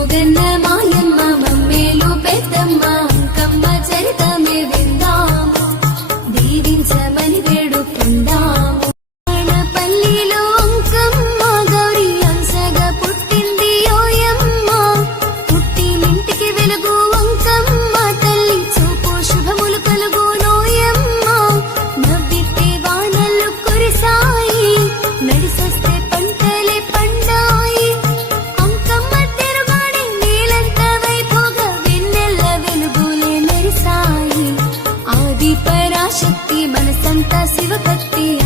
മുകർന്ന മായ శక్తి మనసంతా శివభక్తి.